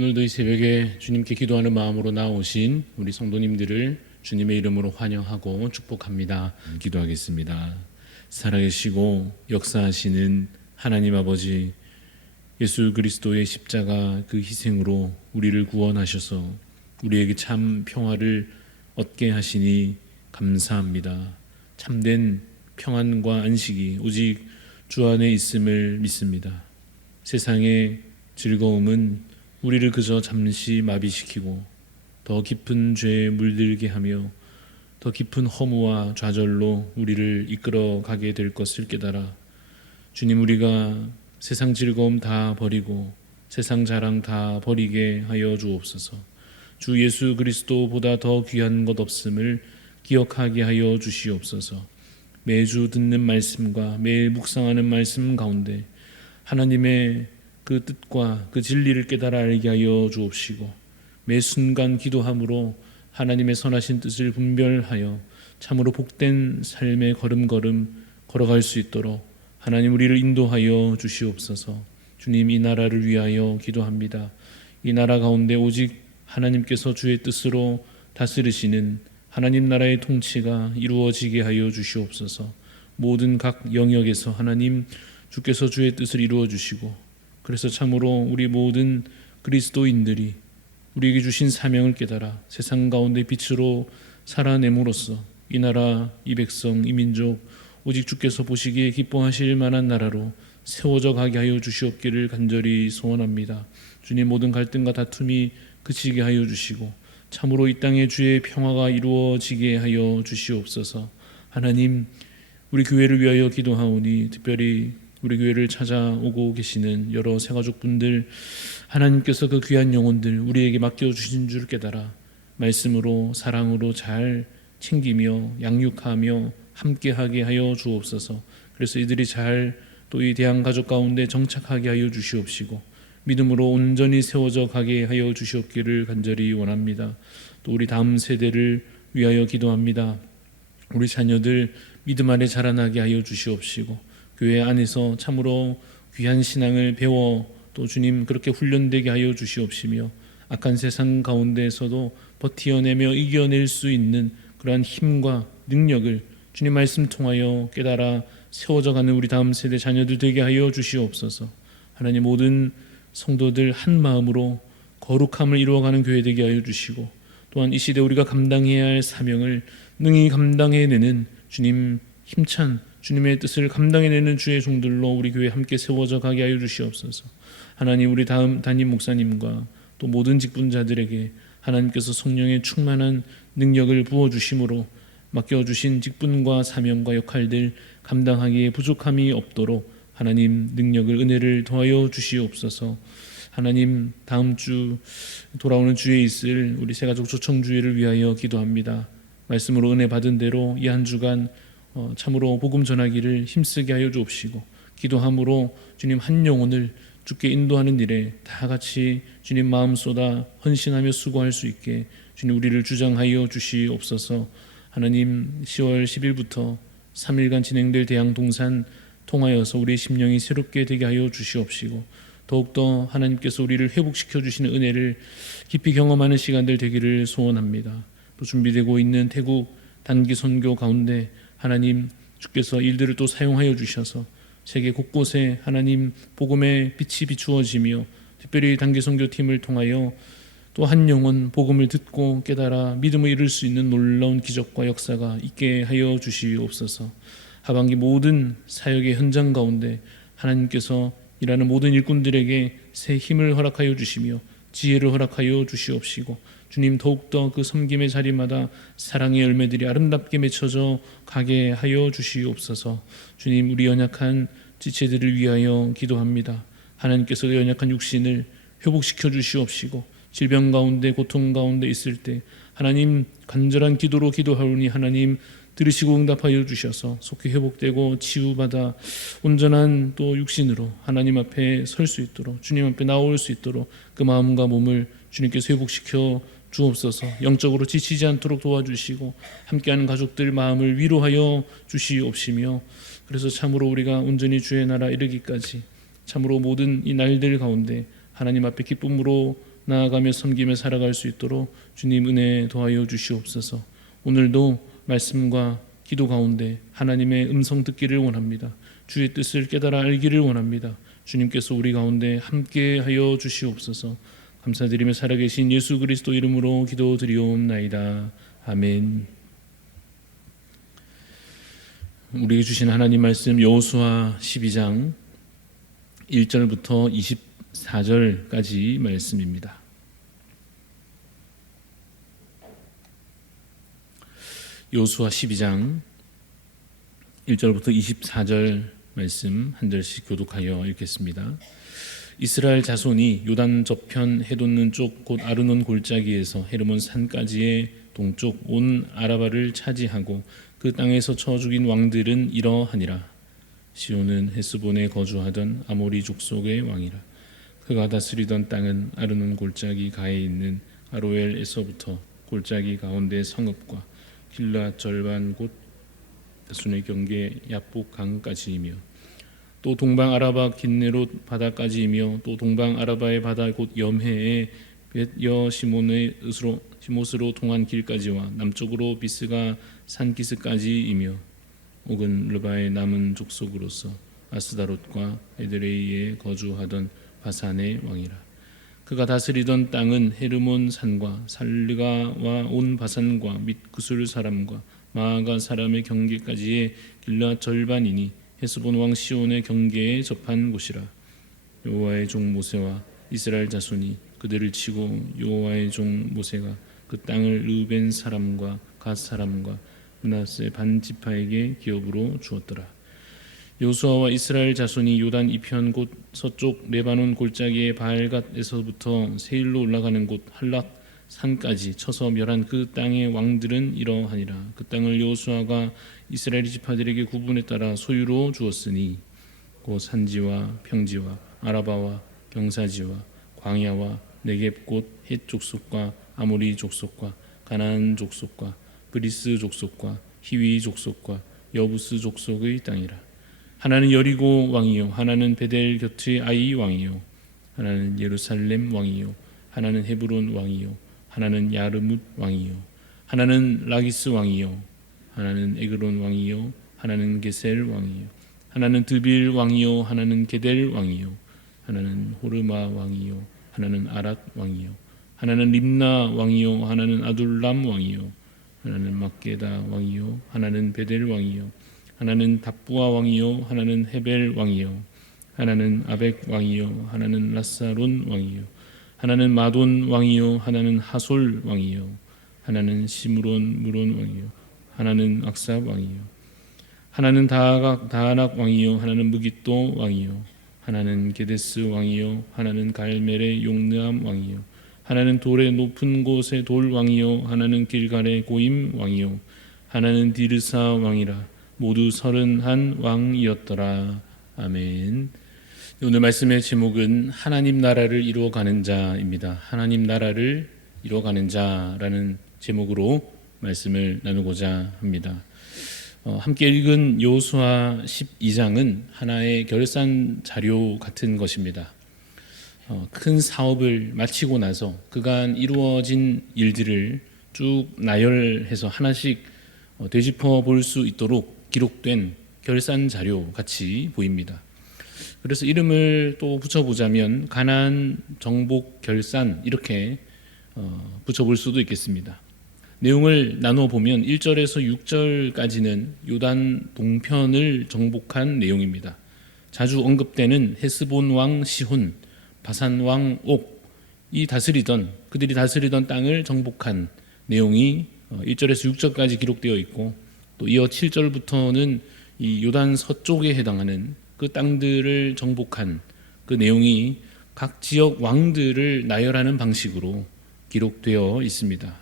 오늘도 이 새벽에 주님께 기도하는 마음으로 나오신 우리 성도님들을 주님의 이름으로 환영하고 축복합니다. 기도하겠습니다. 살아계시고 역사하시는 하나님 아버지, 예수 그리스도의 십자가 그 희생으로 우리를 구원하셔서 우리에게 참 평화를 얻게 하시니 감사합니다. 참된 평안과 안식이 오직 주 안에 있음을 믿습니다. 세상의 즐거움은 우리를 그저 잠시 마비시키고 더 깊은 죄에 물들게 하며 더 깊은 허무와 좌절로 우리를 이끌어 가게 될 것을 깨달아 주님, 우리가 세상 즐거움 다 버리고 세상 자랑 다 버리게 하여 주옵소서. 주 예수 그리스도보다 더 귀한 것 없음을 기억하게 하여 주시옵소서. 매주 듣는 말씀과 매일 묵상하는 말씀 가운데 하나님의 그 뜻과 그 진리를 깨달아 알게 하여 주옵시고, 매 순간 기도함으로 하나님의 선하신 뜻을 분별하여 참으로 복된 삶의 걸음걸음 걸어갈 수 있도록 하나님 우리를 인도하여 주시옵소서. 주님, 이 나라를 위하여 기도합니다. 이 나라 가운데 오직 하나님께서 주의 뜻으로 다스리시는 하나님 나라의 통치가 이루어지게 하여 주시옵소서. 모든 각 영역에서 하나님 주께서 주의 뜻을 이루어 주시고, 그래서 참으로 우리 모든 그리스도인들이 우리에게 주신 사명을 깨달아 세상 가운데 빛으로 살아냄으로써 이 나라, 이 백성, 이 민족 오직 주께서 보시기에 기뻐하실 만한 나라로 세워져 가게 하여 주시옵기를 간절히 소원합니다. 주님, 모든 갈등과 다툼이 그치게 하여 주시고 참으로 이 땅에 주의 평화가 이루어지게 하여 주시옵소서. 하나님, 우리 교회를 위하여 기도하오니 특별히 우리 교회를 찾아오고 계시는 여러 새가족분들, 하나님께서 그 귀한 영혼들 우리에게 맡겨주신 줄 깨달아 말씀으로 사랑으로 잘 챙기며 양육하며 함께하게 하여 주옵소서. 그래서 이들이 잘 또 이 대한가족 가운데 정착하게 하여 주시옵시고 믿음으로 온전히 세워져 가게 하여 주시옵기를 간절히 원합니다. 또 우리 다음 세대를 위하여 기도합니다. 우리 자녀들 믿음 아래 자라나게 하여 주시옵시고 교회 안에서 참으로 귀한 신앙을 배워 또 주님 그렇게 훈련되게 하여 주시옵시며 악한 세상 가운데에서도 버티어내며 이겨낼 수 있는 그러한 힘과 능력을 주님 말씀 통하여 깨달아 세워져가는 우리 다음 세대 자녀들 되게 하여 주시옵소서. 하나님, 모든 성도들 한 마음으로 거룩함을 이루어가는 교회 되게 하여 주시고 또한 이 시대 우리가 감당해야 할 사명을 능히 감당해내는 주님 힘찬 주님의 뜻을 감당해내는 주의 종들로 우리 교회 함께 세워져 가게 하여 주시옵소서. 하나님, 우리 다음 담임 목사님과 또 모든 직분자들에게 하나님께서 성령의 충만한 능력을 부어주심으로 맡겨주신 직분과 사명과 역할들 감당하기에 부족함이 없도록 하나님 능력을 은혜를 더하여 주시옵소서. 하나님, 다음 주 돌아오는 주에 있을 우리 새가족 초청주의를 위하여 기도합니다. 말씀으로 은혜 받은 대로 이 한 주간 참으로 복음 전하기를 힘쓰게 하여 주옵시고 기도함으로 주님 한 영혼을 주께 인도하는 일에 다 같이 주님 마음 쏟아 헌신하며 수고할 수 있게 주님 우리를 주장하여 주시옵소서. 하나님, 10월 10일부터 3일간 진행될 대양동산 통하여서 우리의 심령이 새롭게 되게 하여 주시옵시고 더욱더 하나님께서 우리를 회복시켜 주시는 은혜를 깊이 경험하는 시간들 되기를 소원합니다. 또 준비되고 있는 태국 단기 선교 가운데 하나님 주께서 일들을 또 사용하여 주셔서 세계 곳곳에 하나님 복음의 빛이 비추어지며 특별히 단기 선교팀을 통하여 또 한 영혼 복음을 듣고 깨달아 믿음을 이룰 수 있는 놀라운 기적과 역사가 있게 하여 주시옵소서. 하반기 모든 사역의 현장 가운데 하나님께서 일하는 모든 일꾼들에게 새 힘을 허락하여 주시며 지혜를 허락하여 주시옵시고 주님 더욱더 그 섬김의 자리마다 사랑의 열매들이 아름답게 맺혀져 가게 하여 주시옵소서. 주님, 우리 연약한 지체들을 위하여 기도합니다. 하나님께서 그 연약한 육신을 회복시켜 주시옵시고 질병 가운데 고통 가운데 있을 때 하나님 간절한 기도로 기도하오니 하나님 들으시고 응답하여 주셔서 속히 회복되고 치유받아 온전한 또 육신으로 하나님 앞에 설 수 있도록 주님 앞에 나올 수 있도록 그 마음과 몸을 주님께서 회복시켜 주옵소서. 영적으로 지치지 않도록 도와주시고 함께하는 가족들 마음을 위로하여 주시옵시며 그래서 참으로 우리가 온전히 주의 나라 이르기까지 참으로 모든 이 날들 가운데 하나님 앞에 기쁨으로 나아가며 섬기며 살아갈 수 있도록 주님 은혜 더하여 주시옵소서. 오늘도 말씀과 기도 가운데 하나님의 음성 듣기를 원합니다. 주의 뜻을 깨달아 알기를 원합니다. 주님께서 우리 가운데 함께하여 주시옵소서. 감사드리며 살아계신 예수 그리스도 이름으로 기도드리옵나이다. 아멘. 우리에게 주신 하나님 말씀 여호수아 12장 1절부터 24절까지 말씀입니다. 여호수아 12장 1절부터 24절 말씀 한 절씩 교독하여 읽겠습니다. 이스라엘 자손이 요단 저편 해돋는 쪽 곧 아르논 골짜기에서 헤르몬 산까지의 동쪽 온 아라바를 차지하고 그 땅에서 쳐 죽인 왕들은 이러하니라. 시온은 헤스본에 거주하던 아모리 족속의 왕이라. 그가 다스리던 땅은 아르논 골짜기 가에 있는 아로엘에서부터 골짜기 가운데 성읍과 길라 절반 곧 야순의 경계 야복 강까지이며 또 동방 아라바 긴네롯 바다까지이며 또 동방 아라바의 바다 곧 염해의 벳여 시못으로 통한 길까지와 남쪽으로 비스가 산기스까지이며 옥은 르바의 남은 족속으로서 아스다롯과 에드레이에 거주하던 바산의 왕이라. 그가 다스리던 땅은 헤르몬 산과 살르가와 온 바산과 및 구술 사람과 마아가 사람의 경계까지의 길라 절반이니 헤스본 왕 시온의 경계에 접한 곳이라. 여호와의 종 모세와 이스라엘 자손이 그들을 치고 여호와의 종 모세가 그 땅을 르벤 사람과 갓 사람과 므낫세 반 지파에게 기업으로 주었더라. 여호수아와 이스라엘 자손이 요단 이편 곧 서쪽 레바논 골짜기의 바알갓에서부터 세일로 올라가는 곳 할락 산까지 쳐서 멸한 그 땅의 왕들은 이러하니라. 그 땅을 여호수아가 이스라엘 지파들에게 구분에 따라 소유로 주었으니 곧 산지와 평지와 아라바와 경사지와 광야와 네겝 곧 헷 족속과 아모리 족속과 가나안 족속과 브리스 족속과 히위 족속과 여부스 족속의 땅이라. 하나는 여리고 왕이요 하나는 베델 곁의 아이 왕이요 하나는 예루살렘 왕이요 하나는 헤브론 왕이요 하나는 야르뭇 왕이요 하나는 라기스 왕이요 하나는 에그론 왕이요 하나는 게셀 왕이요 하나는 드빌 왕이요 하나는 게델 왕이요 하나는 호르마 왕이요 하나는 아랏 왕이요 하나는 림나 왕이요 하나는 아둘람 왕이요 하나는 막게다 왕이요 하나는 베델 왕이요 하나는 답부아 왕이요 하나는 헤벨 왕이요 하나는 아벡 왕이요 하나는 라사론 왕이요 하나는 마돈 왕이요 하나는 하솔 왕이요 하나는 시므론 무론 왕이요 하나는 악삽 왕이요 하나는 다하낙 왕이요 하나는 무깃도 왕이요 하나는 게데스 왕이요 하나는 갈멜의 용느암 왕이요 하나는 돌의 높은 곳의 돌 왕이요 하나는 길갈의 고임 왕이요 하나는 디르사 왕이라. 모두 31 왕이었더라. 아멘. 오늘 말씀의 제목은 하나님 나라를 이루어가는 자입니다. 하나님 나라를 이루어가는 자라는 제목으로 말씀을 나누고자 합니다. 함께 읽은 여호수아 12장은 하나의 결산 자료 같은 것입니다. 큰 사업을 마치고 나서 그간 이루어진 일들을 쭉 나열해서 하나씩 되짚어 볼 수 있도록 기록된 결산 자료 같이 보입니다. 그래서 이름을 또 붙여보자면 가나안 정복 결산 이렇게 붙여볼 수도 있겠습니다. 내용을 나누어 보면 1절에서 6절까지는 요단 동편을 정복한 내용입니다. 자주 언급되는 헤스본 왕 시혼, 바산 왕 옥이 그들이 다스리던 땅을 정복한 내용이 1절에서 6절까지 기록되어 있고 또 이어 7절부터는 이 요단 서쪽에 해당하는 그 땅들을 정복한 그 내용이 각 지역 왕들을 나열하는 방식으로 기록되어 있습니다.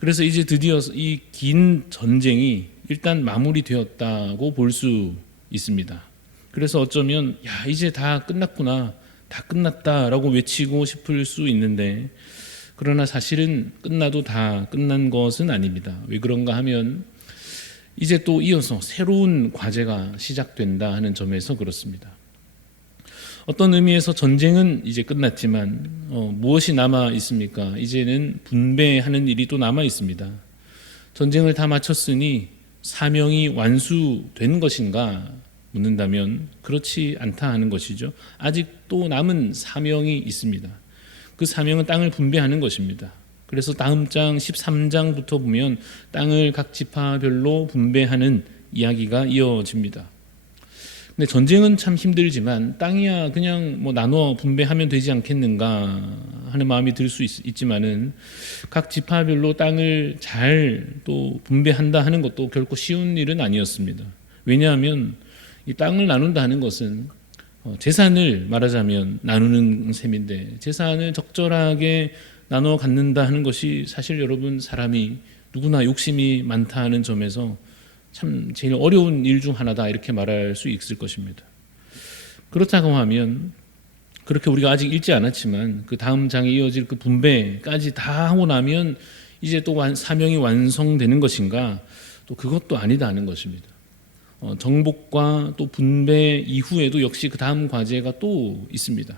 그래서 이제 드디어 이 긴 전쟁이 일단 마무리되었다고 볼 수 있습니다. 그래서 어쩌면 이제 다 끝났구나, 다 끝났다라고 외치고 싶을 수 있는데 그러나 사실은 끝나도 다 끝난 것은 아닙니다. 왜 그런가 하면 이제 또 이어서 새로운 과제가 시작된다 하는 점에서 그렇습니다. 어떤 의미에서 전쟁은 이제 끝났지만 무엇이 남아 있습니까? 이제는 분배하는 일이 또 남아 있습니다. 전쟁을 다 마쳤으니 사명이 완수된 것인가 묻는다면 그렇지 않다 하는 것이죠. 아직 또 남은 사명이 있습니다. 그 사명은 땅을 분배하는 것입니다. 그래서 다음 장 13장부터 보면 땅을 각 지파별로 분배하는 이야기가 이어집니다. 근데 전쟁은 참 힘들지만 땅이야 그냥 뭐 나눠 분배하면 되지 않겠는가 하는 마음이 들 수 있지만은 각 지파별로 땅을 잘 또 분배한다 하는 것도 결코 쉬운 일은 아니었습니다. 왜냐하면 이 땅을 나눈다 하는 것은 재산을 말하자면 나누는 셈인데 재산을 적절하게 나눠 갖는다 하는 것이 사실 여러분 사람이 누구나 욕심이 많다 하는 점에서 참 제일 어려운 일 중 하나다 이렇게 말할 수 있을 것입니다. 그렇다고 하면 그렇게 우리가 아직 읽지 않았지만 그 다음 장에 이어질 그 분배까지 다 하고 나면 이제 또 사명이 완성되는 것인가? 또 그것도 아니다 하는 것입니다. 정복과 또 분배 이후에도 역시 그 다음 과제가 또 있습니다.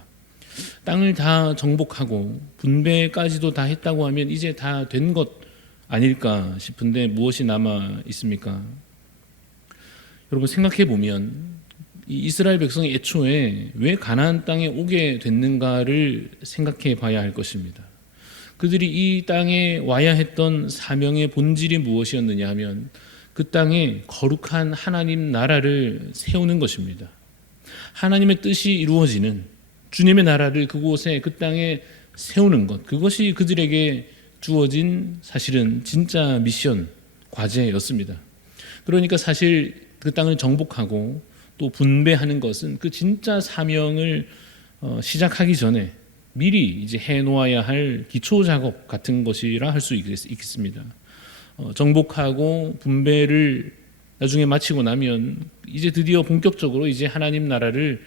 땅을 다 정복하고 분배까지도 다 했다고 하면 이제 다 된 것 아닐까 싶은데 무엇이 남아 있습니까? 여러분 생각해 보면 이스라엘 백성이 애초에 왜 가나안 땅에 오게 됐는가를 생각해 봐야 할 것입니다. 그들이 이 땅에 와야 했던 사명의 본질이 무엇이었느냐 하면 그 땅에 거룩한 하나님 나라를 세우는 것입니다. 하나님의 뜻이 이루어지는 주님의 나라를 그곳에 그 땅에 세우는 것, 그것이 그들에게 주어진 사실은 진짜 미션, 과제였습니다. 그러니까 사실 그 땅을 정복하고 또 분배하는 것은 그 진짜 사명을 시작하기 전에 미리 이제 해놓아야 할 기초 작업 같은 것이라 할 수 있겠습니다. 정복하고 분배를 나중에 마치고 나면 이제 드디어 본격적으로 이제 하나님 나라를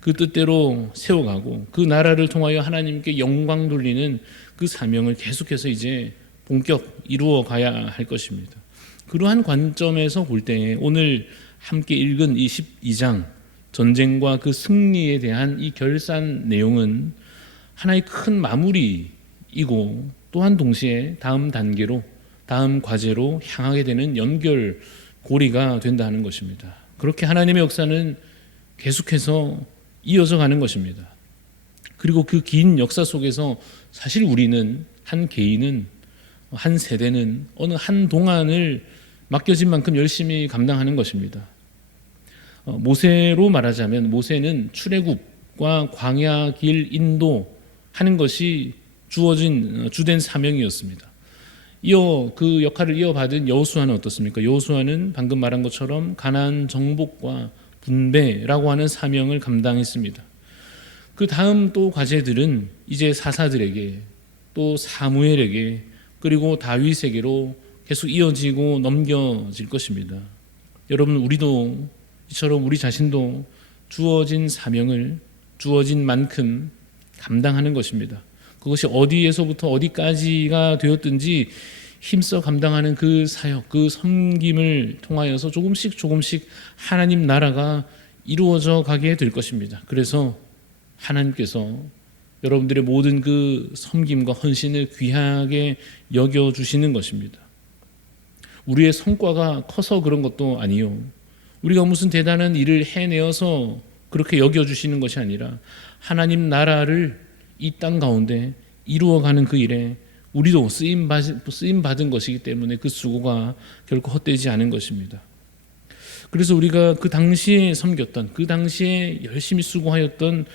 그 뜻대로 세워가고 그 나라를 통하여 하나님께 영광 돌리는 그 사명을 계속해서 이제 본격 이루어 가야 할 것입니다. 그러한 관점에서 볼 때 오늘 함께 읽은 이 12장 전쟁과 그 승리에 대한 이 결산 내용은 하나의 큰 마무리이고 또한 동시에 다음 단계로 다음 과제로 향하게 되는 연결고리가 된다는 것입니다. 그렇게 하나님의 역사는 계속해서 이어져 가는 것입니다. 그리고 그 긴 역사 속에서 사실 우리는 한 개인은 한 세대는 어느 한 동안을 맡겨진 만큼 열심히 감당하는 것입니다. 모세로 말하자면 모세는 출애굽과 광야 길 인도하는 것이 주어진 주된 사명이었습니다. 그 역할을 이어받은 여호수아는 어떻습니까? 여호수아는 방금 말한 것처럼 가나안 정복과 분배라고 하는 사명을 감당했습니다. 그 다음 또 과제들은 이제 사사들에게 또 사무엘에게 그리고 다윗에게로 계속 이어지고 넘겨질 것입니다. 여러분 우리도 이처럼 우리 자신도 주어진 사명을 주어진 만큼 감당하는 것입니다. 그것이 어디에서부터 어디까지가 되었든지 힘써 감당하는 그 사역, 그 섬김을 통하여서 조금씩 하나님 나라가 이루어져 가게 될 것입니다. 그래서 하나님께서 여러분들의 모든 그 섬김과 헌신을 귀하게 여겨주시는 것입니다. 우리의 성과가 커서 그런 것도 아니요. 우리가 무슨 대단한 일을 해내어서 그렇게 여겨주시는 것이 아니라 하나님 나라를 이 땅 가운데 이루어가는 그 일에 우리도 쓰임받은 것이기 때문에 그 수고가 결코 헛되지 않은 것입니다. 그래서 우리가 그 당시에 섬겼던 그 당시에 열심히 수고하였던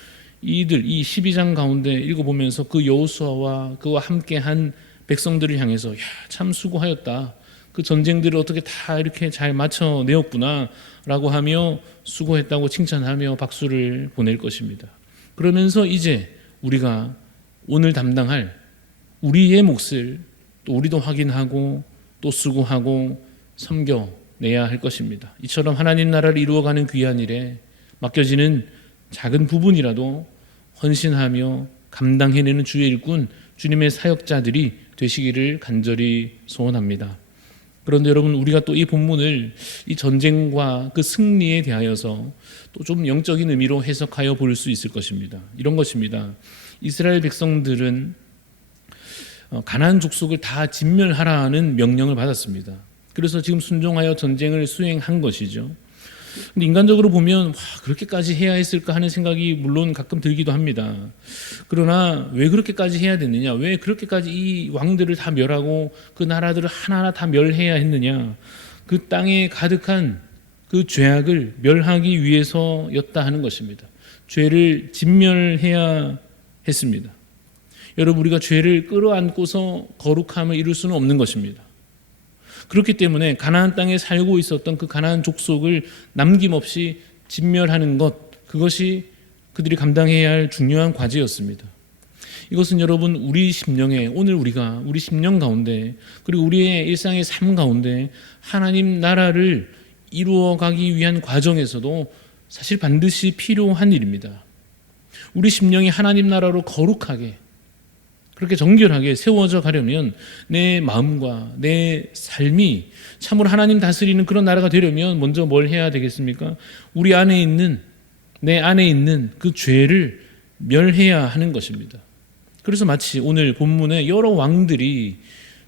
이들 이 12장 가운데 읽어보면서 그 여호수아와 그와 함께한 백성들을 향해서 야, 참 수고하였다. 그 전쟁들을 어떻게 다 이렇게 잘 맞춰내었구나 라고 하며 수고했다고 칭찬하며 박수를 보낼 것입니다. 그러면서 이제 우리가 오늘 담당할 우리의 몫을 또 우리도 확인하고 또 수고하고 섬겨내야 할 것입니다. 이처럼 하나님 나라를 이루어가는 귀한 일에 맡겨지는 작은 부분이라도 헌신하며 감당해내는 주의 일꾼 주님의 사역자들이 되시기를 간절히 소원합니다. 그런데 여러분, 우리가 또 이 본문을 이 전쟁과 그 승리에 대하여서 또 좀 영적인 의미로 해석하여 볼 수 있을 것입니다. 이런 것입니다. 이스라엘 백성들은 가나안 족속을 다 진멸하라는 명령을 받았습니다. 그래서 지금 순종하여 전쟁을 수행한 것이죠. 근데 인간적으로 보면 그렇게까지 해야 했을까 하는 생각이 물론 가끔 들기도 합니다. 그러나 왜 그렇게까지 해야 됐느냐? 왜 그렇게까지 이 왕들을 다 멸하고 그 나라들을 하나하나 다 멸해야 했느냐? 그 땅에 가득한 그 죄악을 멸하기 위해서였다 하는 것입니다. 죄를 진멸해야 했습니다. 여러분, 우리가 죄를 끌어안고서 거룩함을 이룰 수는 없는 것입니다. 그렇기 때문에 가나안 땅에 살고 있었던 그 가나안 족속을 남김없이 진멸하는 것, 그것이 그들이 감당해야 할 중요한 과제였습니다. 이것은 여러분, 우리 심령에, 오늘 우리가 우리 심령 가운데, 그리고 우리의 일상의 삶 가운데 하나님 나라를 이루어가기 위한 과정에서도 사실 반드시 필요한 일입니다. 우리 심령이 하나님 나라로 거룩하게, 그렇게 정결하게 세워져 가려면 내 마음과 내 삶이 참으로 하나님 다스리는 그런 나라가 되려면 먼저 뭘 해야 되겠습니까? 우리 안에 있는, 내 안에 있는 그 죄를 멸해야 하는 것입니다. 그래서 마치 오늘 본문에 여러 왕들이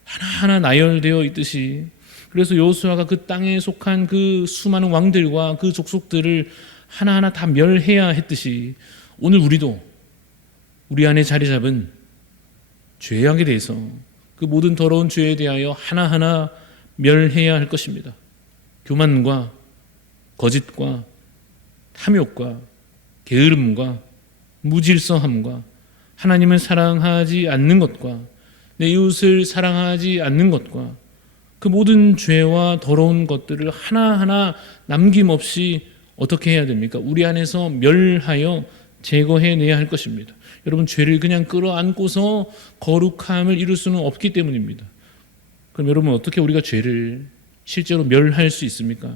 하나하나 나열되어 있듯이, 그래서 여호수아가 그 땅에 속한 그 수많은 왕들과 그 족속들을 하나하나 다 멸해야 했듯이, 오늘 우리도 우리 안에 자리 잡은 죄악에 대해서, 그 모든 더러운 죄에 대하여 하나하나 멸해야 할 것입니다. 교만과 거짓과 탐욕과 게으름과 무질서함과 하나님을 사랑하지 않는 것과 내 이웃을 사랑하지 않는 것과 그 모든 죄와 더러운 것들을 하나하나 남김없이 어떻게 해야 됩니까? 우리 안에서 멸하여 제거해내야 할 것입니다. 여러분, 죄를 그냥 끌어안고서 거룩함을 이룰 수는 없기 때문입니다. 그럼 여러분, 어떻게 우리가 죄를 실제로 멸할 수 있습니까?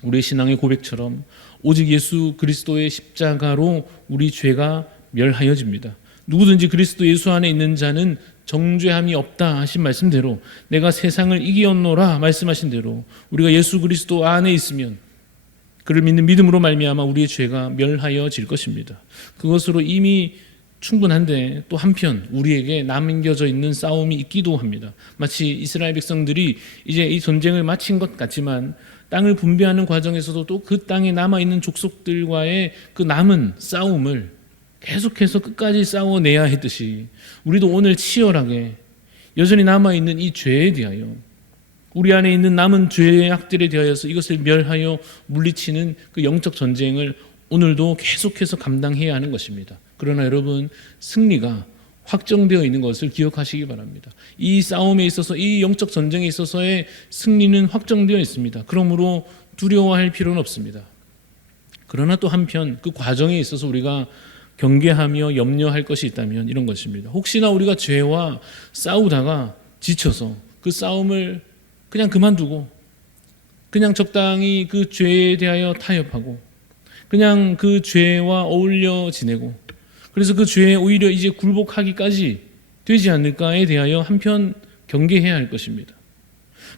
우리의 신앙의 고백처럼 오직 예수 그리스도의 십자가로 우리 죄가 멸하여집니다. 누구든지 그리스도 예수 안에 있는 자는 정죄함이 없다 하신 말씀대로, 내가 세상을 이기었노라 말씀하신 대로 우리가 예수 그리스도 안에 있으면, 그를 믿는 믿음으로 말미암아 우리의 죄가 멸하여질 것입니다. 그것으로 이미 충분한데 또 한편 우리에게 남겨져 있는 싸움이 있기도 합니다. 마치 이스라엘 백성들이 이제 이 전쟁을 마친 것 같지만 땅을 분배하는 과정에서도 또 그 땅에 남아있는 족속들과의 그 남은 싸움을 계속해서 끝까지 싸워내야 했듯이, 우리도 오늘 치열하게 여전히 남아있는 이 죄에 대하여, 우리 안에 있는 남은 죄악들에 대하여서 이것을 멸하여 물리치는 그 영적 전쟁을 오늘도 계속해서 감당해야 하는 것입니다. 그러나 여러분, 승리가 확정되어 있는 것을 기억하시기 바랍니다. 이 싸움에 있어서, 이 영적 전쟁에 있어서의 승리는 확정되어 있습니다. 그러므로 두려워할 필요는 없습니다. 그러나 또 한편 그 과정에 있어서 우리가 경계하며 염려할 것이 있다면 이런 것입니다. 혹시나 우리가 죄와 싸우다가 지쳐서 그 싸움을 그냥 그만두고 그냥 적당히 그 죄에 대하여 타협하고 그냥 그 죄와 어울려 지내고, 그래서 그 죄에 오히려 이제 굴복하기까지 되지 않을까에 대하여 한편 경계해야 할 것입니다.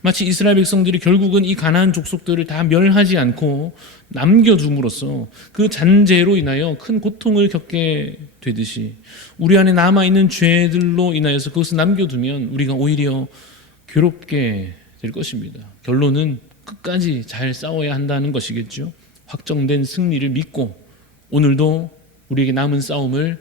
마치 이스라엘 백성들이 결국은 이 가나안 족속들을 다 멸하지 않고 남겨둠으로써 그 잔재로 인하여 큰 고통을 겪게 되듯이, 우리 안에 남아있는 죄들로 인하여서 그것을 남겨두면 우리가 오히려 괴롭게 될 것입니다. 결론은 끝까지 잘 싸워야 한다는 것이겠죠. 확정된 승리를 믿고 오늘도 우리에게 남은 싸움을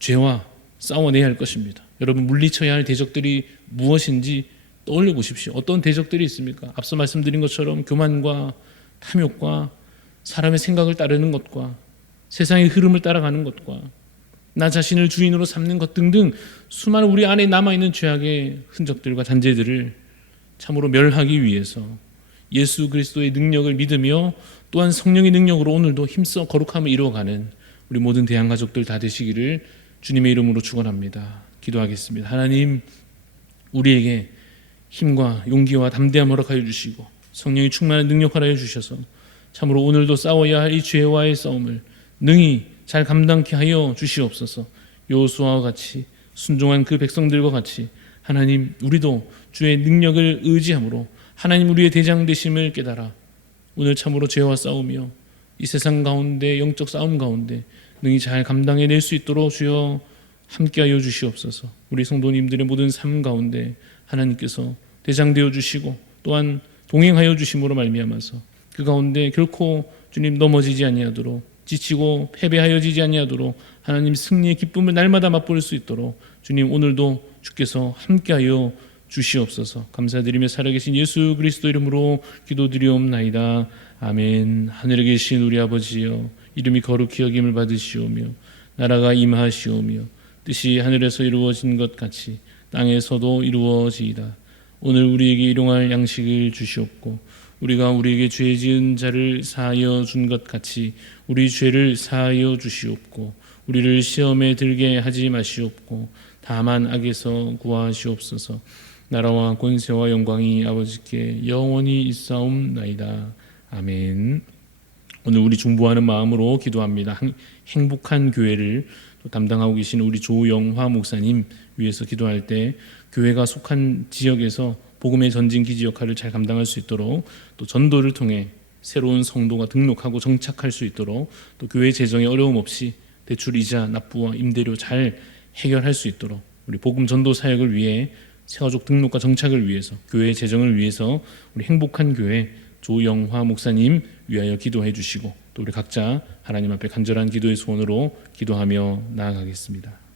죄와 싸워내야 할 것입니다. 여러분, 물리쳐야 할 대적들이 무엇인지 떠올려 보십시오. 어떤 대적들이 있습니까? 앞서 말씀드린 것처럼 교만과 탐욕과 사람의 생각을 따르는 것과 세상의 흐름을 따라가는 것과 나 자신을 주인으로 삼는 것 등등 수많은 우리 안에 남아있는 죄악의 흔적들과 잔재들을 참으로 멸하기 위해서 예수 그리스도의 능력을 믿으며 또한 성령의 능력으로 오늘도 힘써 거룩함을 이루어가는 우리 모든 대한가족들 다 되시기를 주님의 이름으로 축원합니다. 기도하겠습니다. 하나님, 우리에게 힘과 용기와 담대함을 허락하여 주시고 성령이 충만한 능력 하여 주셔서 참으로 오늘도 싸워야 할 이 죄와의 싸움을 능히 잘 감당케 하여 주시옵소서. 여호수아와 같이 순종한 그 백성들과 같이 하나님, 우리도 주의 능력을 의지함으로 하나님 우리의 대장 되심을 깨달아 오늘 참으로 죄와 싸우며 이 세상 가운데 영적 싸움 가운데 능히 잘 감당해낼 수 있도록 주여 함께하여 주시옵소서. 우리 성도님들의 모든 삶 가운데 하나님께서 대장 되어 주시고 또한 동행하여 주심으로 말미암아서 그 가운데 결코 주님 넘어지지 아니하도록 지치고 패배하여지지 아니하도록 하나님 승리의 기쁨을 날마다 맛볼 수 있도록 주님 오늘도 주께서 함께하여 주시옵소서. 감사드리며 살아계신 예수 그리스도 이름으로 기도드리옵나이다. 아멘. 하늘에 계신 우리 아버지여, 이름이 거룩히 여김을 받으시오며 나라가 임하시오며 뜻이 하늘에서 이루어진 것 같이 땅에서도 이루어지이다. 오늘 우리에게 일용할 양식을 주시옵고 우리가 우리에게 죄 지은 자를 사하여 준 것 같이 우리 죄를 사하여 주시옵고 우리를 시험에 들게 하지 마시옵고 다만 악에서 구하시옵소서. 나라와 권세와 영광이 아버지께 영원히 있사옵나이다. 아멘. 오늘 우리 중보하는 마음으로 기도합니다. 행복한 교회를 또 담당하고 계신 우리 조영화 목사님 위해서 기도할 때 교회가 속한 지역에서 복음의 전진 기지 역할을 잘 감당할 수 있도록 또 전도를 통해 새로운 성도가 등록하고 정착할 수 있도록 또 교회 재정에 어려움 없이 대출 이자 납부와 임대료 잘 해결할 수 있도록 우리 복음 전도 사역을 위해 새가족 등록과 정착을 위해서 교회 재정을 위해서 우리 행복한 교회 조영화 목사님 위하여 기도해 주시고 또 우리 각자 하나님 앞에 간절한 기도의 소원으로 기도하며 나아가겠습니다.